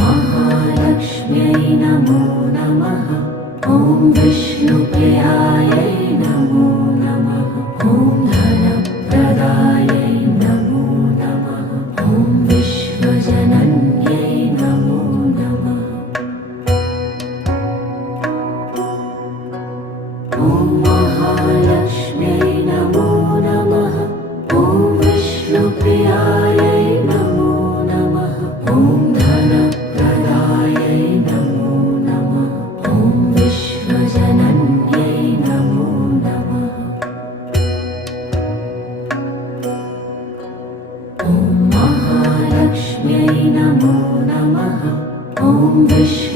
महालक्ष्म्यै नमो नमः। ॐ विष्णुप्रियायै नमो नमः। ॐ धनप्रदायै नमो नमः। ॐ विश्वजनन्यै नमो नमः। ॐ महालक्ष्म्यै नमो नमः। ॐ विष्णुप्रियायै नमो नमः। ॐ धनप्रदायै नमो नमः। ॐ विश्वजनन्यै नमो नमः। ॐ महालक्ष्म्यै नमो नमः। ॐ विष्णु